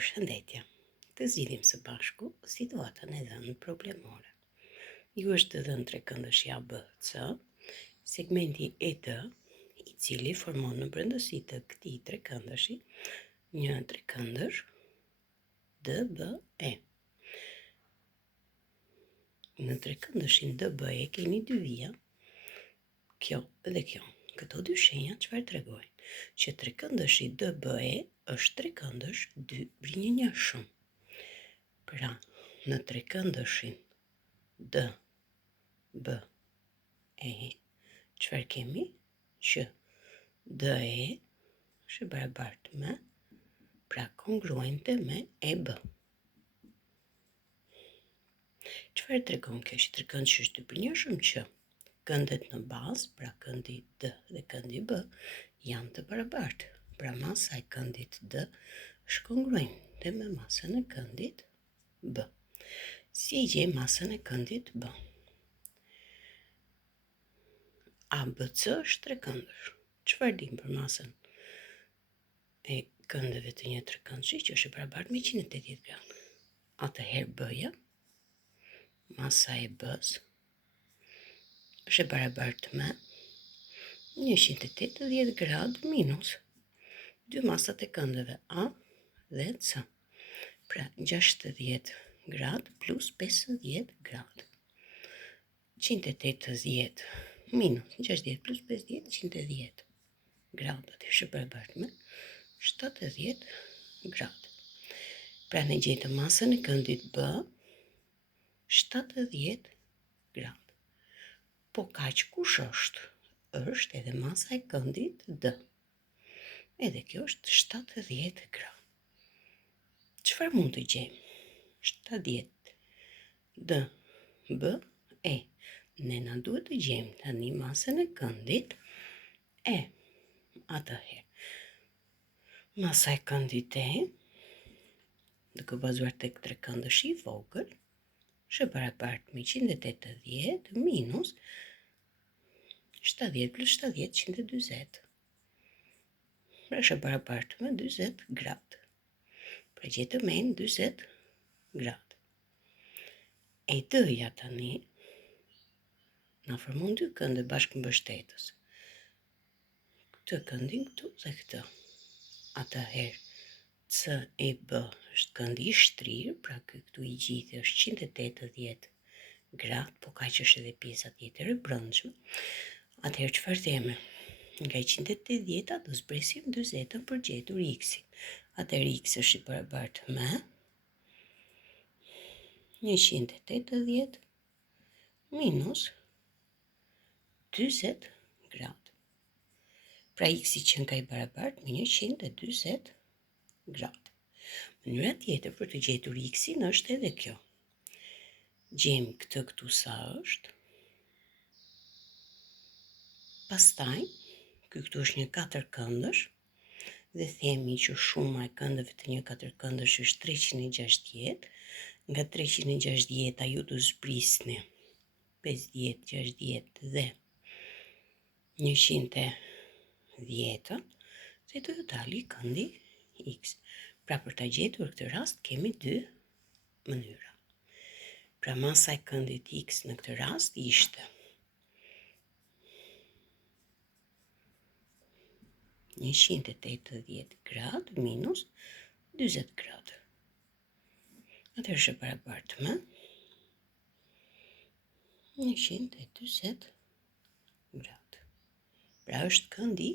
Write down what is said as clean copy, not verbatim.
Përshëndetje, të zgjidhim së bashku situatën e dhënë problemore. Ju është dhënë trekëndësh ABC, segmenti ED, i cili formon në brendësi të këtij trekëndëshi një trekëndësh DBE. Në trekëndëshin DBE keni dy vija, kjo dhe kjo. Këto dy shenja çfarë tregojnë? Që trekëndëshi DBE është trekëndësh dy brinjënjëshëm. Pra, në trekëndëshin DBE, çfarë kemi? Që DE është e barabartë me, pra kongruente me EB. Çfarë tregon kjo? Që trekëndësh është dy brinjënjëshëm që këndet në bazë, pra këndi D dhe këndi B, janë të barabartë. Pra masa e këndit D është kongruente me masën e këndit B. Si e gjejmë masën e këndit B? ABC është trekëndësh. Çfarë dim për masën e këndeve të një trekëndëshi që është e barabartë me 180 gradë? Atëherë B-ja, masa e B-s, është e barabartë me 180 gradë minus dy masat e këndeve A dhe C. Pra 60 gradë plus 50 gradë. 180 minus 60 plus 50, 110 gradë. Atë është e barabartë me 70 gradë. Pra ne gjetëm masën e këndit B 70 gradë. Po kaq kush është? Është edhe masa e këndit D. Edhe kjo është 70 gradë. Çfarë mund të gjejmë? 70 DBE. Ne na duhet të gjejmë tani masën e këndit E. Atëherë, masa e këndit E, duke bazuar tek trekëndëshi i vogël, është e barabartë me 180 minus 70 plus 70, 140. Pra është e barabartë me 40 gradë. Pra gjetëm me 40 gradë. E D-ja tani na formon dy kënde bashkëmbështetës. Këtë këndin këtu dhe këtë. Atëherë CEB është këndi i shtrirë, pra këtu i gjithë është 180 gradë, po kaq është edhe pjesa tjetër e brendshme. Atëherë çfarë theme? Nga 180 do zbresim 40 për gjetur x-in. Atëherë x është i barabartë me 180 minus 40 gradë. Pra x-i që nga i barabartë me 140 gradë. Mënyra tjetër për të gjetur x-in është edhe kjo. Gjejmë këtë këtu sa është. Pastaj, këtu është një katërkëndësh dhe themi që shuma e këndëve të një katërkëndësh është 360. Nga 360 ju do zbrisni 50, 60 dhe 110 dhe do ju dali këndi x. Pra për ta gjetur këtë rast kemi dy mënyra. Pra masa e këndit x në këtë rast ishte 180 gradë minus 40 gradë. Atëherë është e barabartë me 140 gradë. Pra është këndi